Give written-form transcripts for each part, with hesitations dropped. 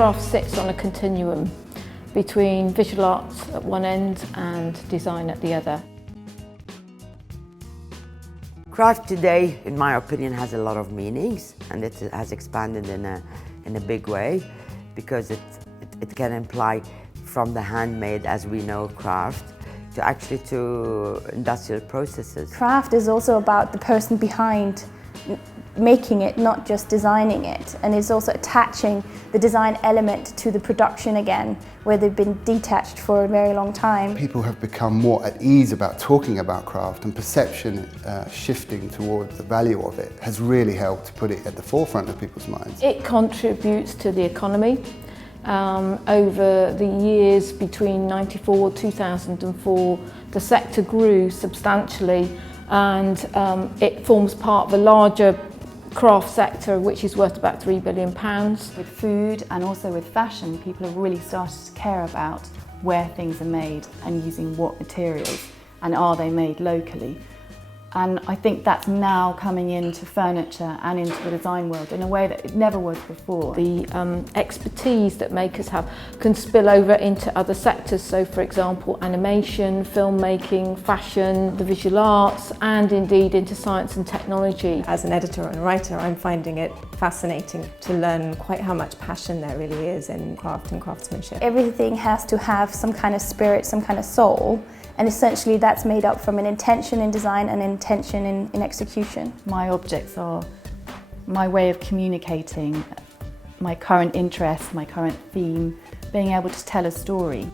craft sits on a continuum between visual arts at one end and design at the other. Craft today, in my opinion, has a lot of meanings, and it has expanded in a big way, because it can imply from the handmade, as we know, craft, to actually to industrial processes. Craft is also about the person behind making it, not just designing it, and it's also attaching the design element to the production again, where they've been detached for a very long time. People have become more at ease about talking about craft, and perception shifting towards the value of it has really helped to put it at the forefront of people's minds. It contributes to the economy. Over the years between 1994 2004, the sector grew substantially, and it forms part of a larger craft sector which is worth about £3 billion. With food and also with fashion, people have really started to care about where things are made and using what materials, and are they made locally. And I think that's now coming into furniture and into the design world in a way that it never was before. The expertise that makers have can spill over into other sectors, so for example animation, filmmaking, fashion, the visual arts, and indeed into science and technology. As an editor and writer, I'm finding it fascinating to learn quite how much passion there really is in craft and craftsmanship. Everything has to have some kind of spirit, some kind of soul, and essentially that's made up from an intention in design and an intention in execution. My objects are my way of communicating my current interest, my current theme, being able to tell a story.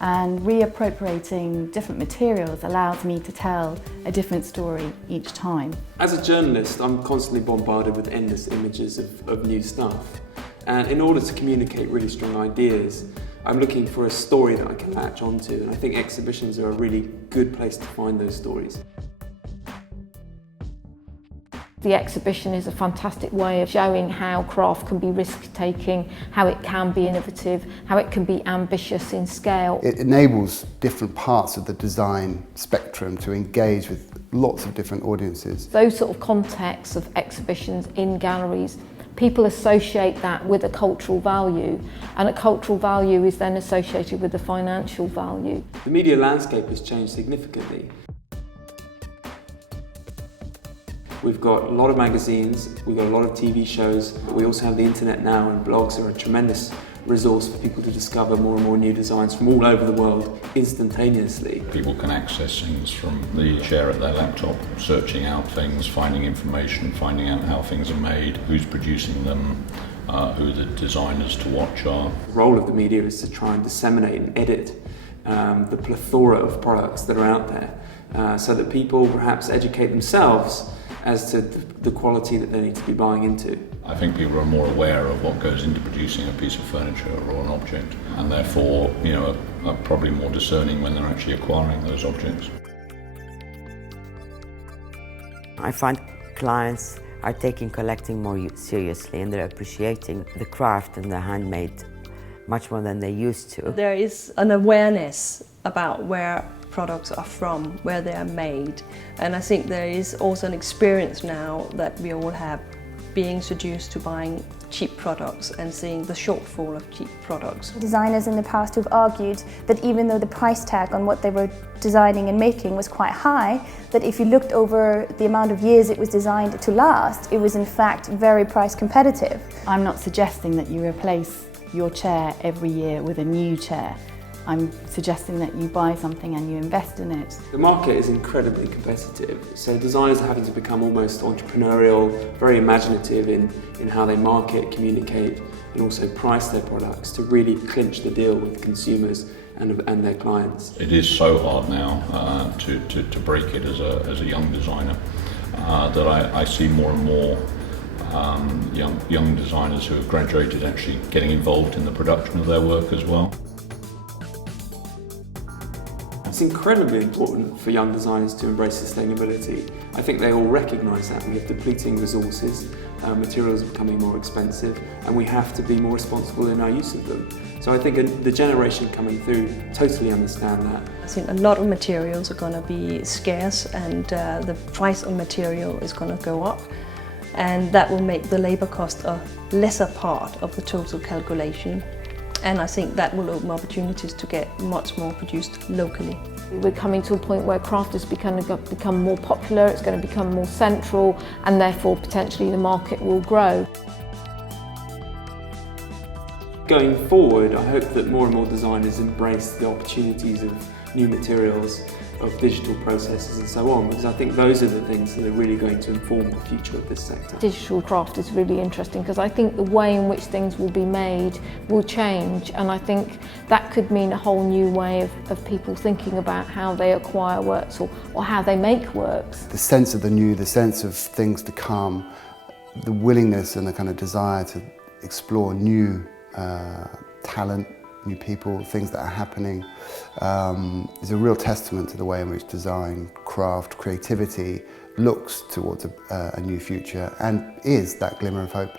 And reappropriating different materials allows me to tell a different story each time. As a journalist, I'm constantly bombarded with endless images of new stuff. And in order to communicate really strong ideas, I'm looking for a story that I can latch onto, and I think exhibitions are a really good place to find those stories. The exhibition is a fantastic way of showing how craft can be risk-taking, how it can be innovative, how it can be ambitious in scale. It enables different parts of the design spectrum to engage with lots of different audiences. Those sort of contexts of exhibitions in galleries, people associate that with a cultural value, and a cultural value is then associated with a financial value. The media landscape has changed significantly. We've got a lot of magazines, we've got a lot of TV shows, but we also have the internet now, and blogs are a tremendous resource for people to discover more and more new designs from all over the world instantaneously. People can access things from the chair at their laptop, searching out things, finding information, finding out how things are made, who's producing them, who the designers to watch are. The role of the media is to try and disseminate and edit the plethora of products that are out there, so that people perhaps educate themselves as to the quality that they need to be buying into. I think people are more aware of what goes into producing a piece of furniture or an object, and therefore, are probably more discerning when they're actually acquiring those objects. I find clients are taking collecting more seriously, and they're appreciating the craft and the handmade much more than they used to. There is an awareness about where products are from, where they are made, and I think there is also an experience now that we all have being seduced to buying cheap products and seeing the shortfall of cheap products. Designers in the past who've argued that even though the price tag on what they were designing and making was quite high, that if you looked over the amount of years it was designed to last, it was in fact very price competitive. I'm not suggesting that you replace your chair every year with a new chair. I'm suggesting that you buy something and you invest in it. The market is incredibly competitive, so designers are having to become almost entrepreneurial, very imaginative in how they market, communicate, and also price their products to really clinch the deal with consumers and their clients. It is so hard now to break it as a young designer that I see more and more young designers who have graduated actually getting involved in the production of their work as well. It's incredibly important for young designers to embrace sustainability. I think they all recognise that. We have depleting resources, materials are becoming more expensive, and we have to be more responsible in our use of them. So I think the generation coming through totally understand that. I think a lot of materials are going to be scarce, and the price of material is going to go up. and that will make the labour cost a lesser part of the total calculation. And I think that will open opportunities to get much more produced locally. We're coming to a point where craft is become more popular, it's going to become more central, and therefore potentially the market will grow. Going forward, I hope that more and more designers embrace the opportunities of new materials, of digital processes and so on, because I think those are the things that are really going to inform the future of this sector. Digital craft is really interesting because I think the way in which things will be made will change, and I think that could mean a whole new way of people thinking about how they acquire works or how they make works. The sense of the new, the sense of things to come, the willingness and the kind of desire to explore new talent, new people, things that are happening, is a real testament to the way in which design, craft, creativity looks towards a new future and is that glimmer of hope.